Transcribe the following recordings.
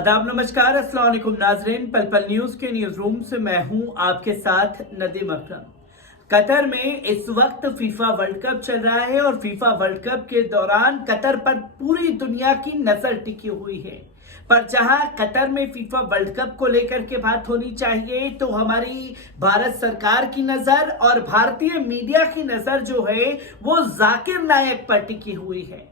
आदाब, नमस्कार, अस्सलाम वालेकुम नाजरीन। पल पल न्यूज के न्यूज रूम से मैं हूं आपके साथ नदीम अकरम। कतर में इस वक्त फीफा वर्ल्ड कप चल रहा है और फीफा वर्ल्ड कप के दौरान कतर पर पूरी दुनिया की नजर टिकी हुई है। पर जहां कतर में फीफा वर्ल्ड कप को लेकर के बात होनी चाहिए तो हमारी भारत सरकार की नजर और भारतीय मीडिया की नजर जो है वो जाकिर नायक पर टिकी हुई है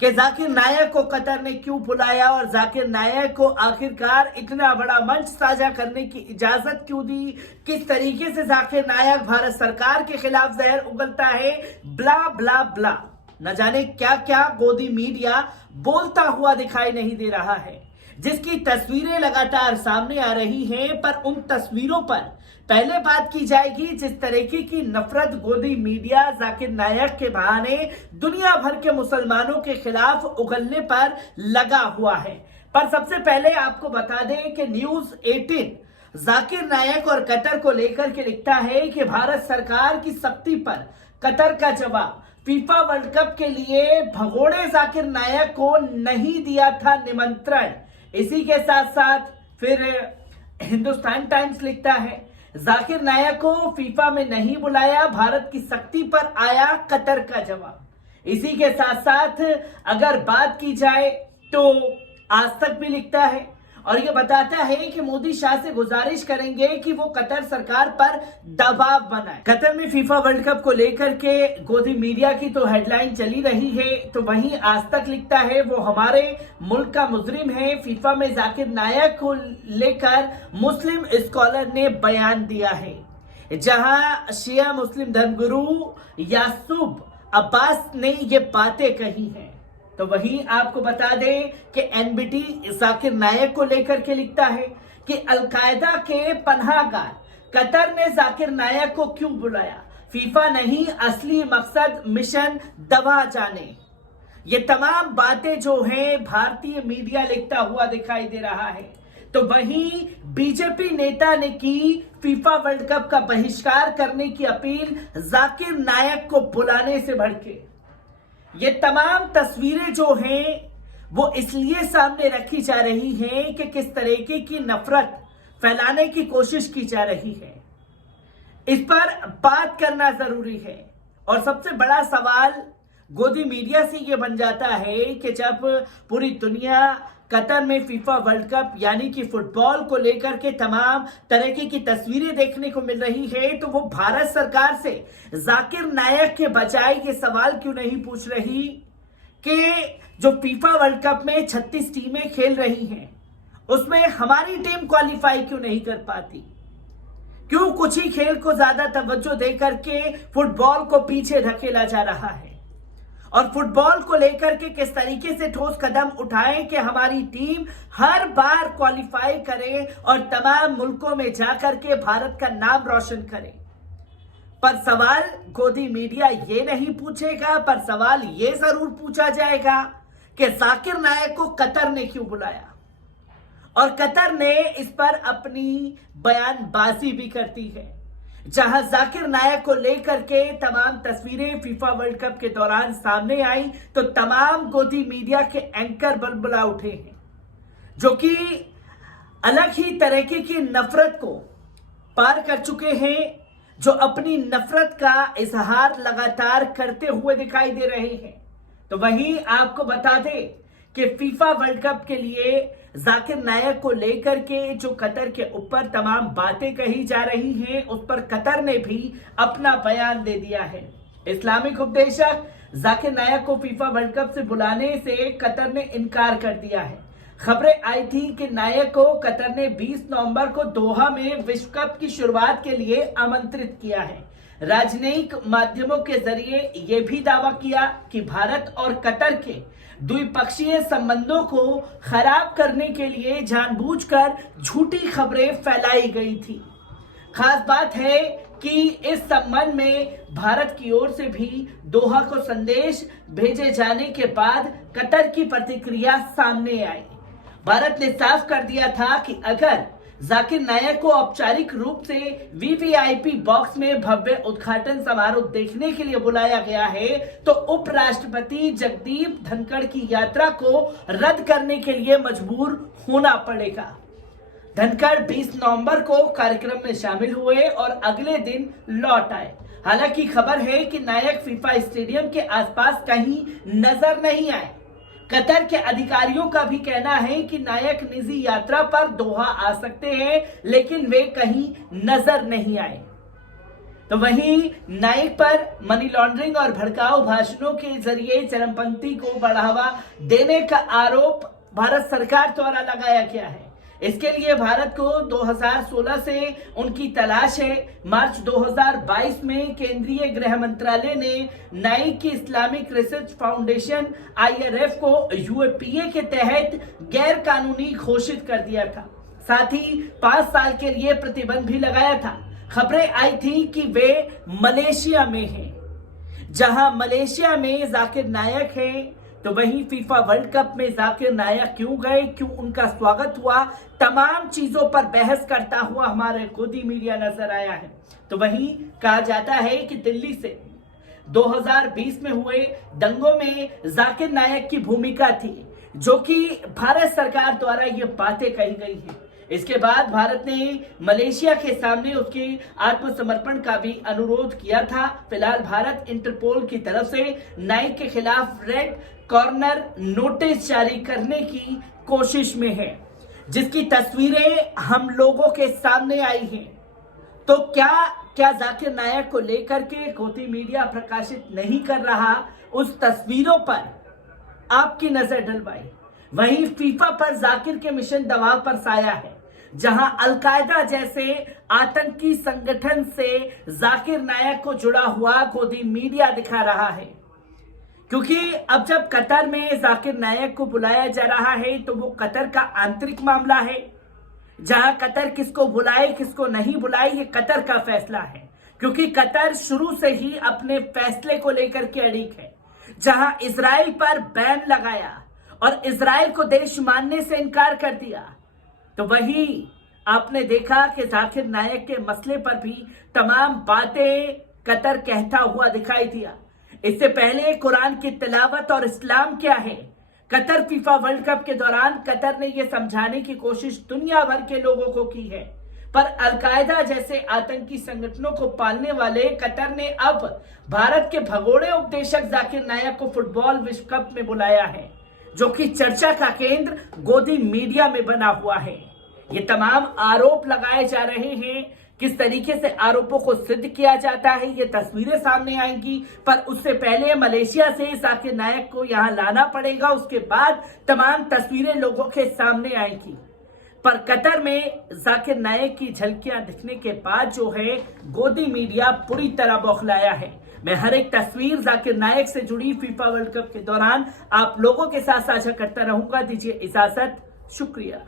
कि जाकिर नायक को कतर ने क्यों बुलाया और जाकिर नायक को आखिरकार इतना बड़ा मंच साझा करने की इजाजत क्यों दी। किस तरीके से जाकिर नायक भारत सरकार के खिलाफ जहर उगलता है, ब्ला ब्ला ब्ला, न जाने क्या क्या गोदी मीडिया बोलता हुआ दिखाई नहीं दे रहा है, जिसकी तस्वीरें लगातार सामने आ रही हैं। पर उन तस्वीरों पर पहले बात की जाएगी जिस तरीके की नफरत गोदी मीडिया जाकिर नायक के बहाने दुनिया भर के मुसलमानों के खिलाफ उगलने पर लगा हुआ है। पर सबसे पहले आपको बता दें कि न्यूज 18 जाकिर नायक और कतर को लेकर के लिखता है कि भारत सरकार की सख्ती पर कतर का जवाब, फीफा वर्ल्ड कप के लिए भगोड़े जाकिर नायक को नहीं दिया था निमंत्रण। इसी के साथ साथ फिर हिंदुस्तान टाइम्स लिखता है जाकिर नायक को फीफा में नहीं बुलाया, भारत की सख्ती पर आया कतर का जवाब। इसी के साथ साथ अगर बात की जाए तो आज तक भी लिखता है और ये बताता है कि मोदी शाह से गुजारिश करेंगे कि वो कतर सरकार पर दबाव बनाए। कतर में फीफा वर्ल्ड कप को लेकर के गोदी मीडिया की तो हेडलाइन चली रही है, तो वहीं आज तक लिखता है वो हमारे मुल्क का मुजरिम है। फीफा में जाकिर नायक को लेकर मुस्लिम स्कॉलर ने बयान दिया है, जहां शिया मुस्लिम धर्मगुरु यासूब अब्बास ने ये बातें कही हैं। तो वहीं आपको बता दें कि एनबीटी जाकिर नायक को लेकर के लिखता है कि अलकायदा के पनाहगार कतर ने जाकिर नायक को क्यों बुलाया, फीफा नहीं असली मकसद मिशन दबा जाने। ये तमाम बातें जो हैं भारतीय मीडिया लिखता हुआ दिखाई दे रहा है। तो वहीं बीजेपी नेता ने की फीफा वर्ल्ड कप का बहिष्कार करने की अपील जाकिर नायक को बुलाने से भड़के। ये तमाम तस्वीरें जो हैं वो इसलिए सामने रखी जा रही हैं कि किस तरीके की नफरत फैलाने की कोशिश की जा रही है, इस पर बात करना जरूरी है। और सबसे बड़ा सवाल गोदी मीडिया से ये बन जाता है कि जब पूरी दुनिया कतर में फीफा वर्ल्ड कप यानी कि फुटबॉल को लेकर के तमाम तरीके की तस्वीरें देखने को मिल रही है, तो वो भारत सरकार से जाकिर नायक के बजाय ये सवाल क्यों नहीं पूछ रही कि जो फीफा वर्ल्ड कप में 36 टीमें खेल रही हैं उसमें हमारी टीम क्वालिफाई क्यों नहीं कर पाती? क्यों कुछ ही खेल को ज्यादा तवज्जो देकर के फुटबॉल को पीछे धकेला जा रहा है? और फुटबॉल को लेकर के किस तरीके से ठोस कदम उठाएं कि हमारी टीम हर बार क्वालिफाई करे और तमाम मुल्कों में जाकर के भारत का नाम रोशन करे। पर सवाल गोदी मीडिया ये नहीं पूछेगा, पर सवाल ये जरूर पूछा जाएगा कि जाकिर नायक को कतर ने क्यों बुलाया। और कतर ने इस पर अपनी बयानबाजी भी करती है, जहां जाकिर नायक को लेकर के तमाम तस्वीरें फीफा वर्ल्ड कप के दौरान सामने आई तो तमाम गोदी मीडिया के एंकर बलबला उठे हैं, जो कि अलग ही तरीके की नफरत को पार कर चुके हैं, जो अपनी नफरत का इजहार लगातार करते हुए दिखाई दे रहे हैं। तो वहीं आपको बता दें कि फीफा वर्ल्ड कप के लिए जाकिर नायक को लेकर के जो कतर के ऊपर तमाम बातें कही जा रही हैं उस पर कतर ने भी अपना बयान दे दिया है। इस्लामिक उपदेशक जाकिर नायक को फीफा वर्ल्ड कप से बुलाने से कतर ने इनकार कर दिया है। खबरें आई थी कि नायक को कतर ने 20 नवंबर को दोहा में विश्व कप की शुरुआत के लिए आमंत्रित किया है। राजनयिक माध्यमों के जरिए यह भी दावा किया कि भारत और कतर के द्विपक्षीय संबंधों को खराब करने के लिए जानबूझकर झूठी खबरें फैलाई गई थी। खास बात है कि इस संबंध में भारत की ओर से भी दोहा को संदेश भेजे जाने के बाद कतर की प्रतिक्रिया सामने आई। भारत ने साफ कर दिया था कि अगर जाकिर नायक को औपचारिक रूप से वीवीआईपी बॉक्स में भव्य उद्घाटन समारोह देखने के लिए बुलाया गया है, तो उपराष्ट्रपति जगदीप धनखड़ की यात्रा को रद्द करने के लिए मजबूर होना पड़ेगा। धनखड़ 20 नवंबर को कार्यक्रम में शामिल हुए और अगले दिन लौट आए। हालांकि खबर है कि नायक फीफा स्टेडियम के आसपास कहीं नजर नहीं आए। कतर के अधिकारियों का भी कहना है कि नायक निजी यात्रा पर दोहा आ सकते हैं, लेकिन वे कहीं नजर नहीं आए। तो वहीं नायक पर मनी लॉन्ड्रिंग और भड़काऊ भाषणों के जरिए चरमपंथी को बढ़ावा देने का आरोप भारत सरकार द्वारा लगाया गया है। इसके लिए भारत को 2016 से उनकी तलाश है। मार्च 2022 में केंद्रीय गृह मंत्रालय ने नाइक की इस्लामिक रिसर्च फाउंडेशन IRF को UAPA के तहत गैर कानूनी घोषित कर दिया था। साथ ही 5 साल के लिए प्रतिबंध भी लगाया था। खबरें आई थी कि वे मलेशिया में हैं। जहां मलेशिया में जाकिर नायक हैं, तो वहीं फीफा वर्ल्ड कप में जाकिर नायक क्यों गए, क्यों उनका स्वागत हुआ, तमाम चीजों पर बहस करता हुआ हमारे गोदी मीडिया नजर आया है। तो वहीं कहा जाता है कि दिल्ली से 2020 में हुए दंगों में जाकिर नायक की भूमिका थी, जो कि भारत सरकार द्वारा ये बातें कही गई हैं। इसके बाद भारत ने मलेशिया के सामने उसके आत्मसमर्पण का भी अनुरोध किया था। फिलहाल भारत इंटरपोल की तरफ से नाइक के खिलाफ रेड कॉर्नर नोटिस जारी करने की कोशिश में है, जिसकी तस्वीरें हम लोगों के सामने आई हैं। तो क्या जाकिर नायक को लेकर के गोदी मीडिया प्रकाशित नहीं कर रहा, उस तस्वीरों पर आपकी नजर डलवाई। वहीं फीफा पर जाकिर के मिशन दबाव पर साया है, जहां अलकायदा जैसे आतंकी संगठन से जाकिर नायक को जुड़ा हुआ गोदी मीडिया दिखा रहा है। क्योंकि अब जब कतर में जाकिर नायक को बुलाया जा रहा है, तो वो कतर का आंतरिक मामला है। जहां कतर किसको बुलाए किसको नहीं बुलाए, ये कतर का फैसला है। क्योंकि कतर शुरू से ही अपने फैसले को लेकर के अड़िग है। जहां इजराइल पर बैन लगाया और इजराइल को देश मानने से इनकार कर दिया, तो वही आपने देखा कि जाकिर नायक के मसले पर भी तमाम बातें कतर कहता हुआ दिखाई दिया। इससे पहले कुरान की तिलावत और इस्लाम क्या है, कतर फीफा वर्ल्ड कप के दौरान कतर ने यह समझाने की कोशिश दुनिया भर के लोगों को की है। पर अलकायदा जैसे आतंकी संगठनों को पालने वाले कतर ने अब भारत के भगोड़े उपदेशक जाकिर नायक को फुटबॉल विश्व कप में बुलाया है, जो कि चर्चा का केंद्र गोदी मीडिया में बना हुआ है। ये तमाम आरोप लगाए जा रहे हैं। किस तरीके से आरोपों को सिद्ध किया जाता है, ये तस्वीरें सामने आएंगी। पर उससे पहले मलेशिया से जाकिर नायक को यहां लाना पड़ेगा, उसके बाद तमाम तस्वीरें लोगों के सामने आएंगी। पर कतर में जाकिर नायक की झलकियां दिखने के बाद जो है गोदी मीडिया पूरी तरह बौखलाया है। मैं हर एक तस्वीर जाकिर नायक से जुड़ी फीफा वर्ल्ड कप के दौरान आप लोगों के साथ साझा करता रहूंगा। दीजिए इजाजत, शुक्रिया।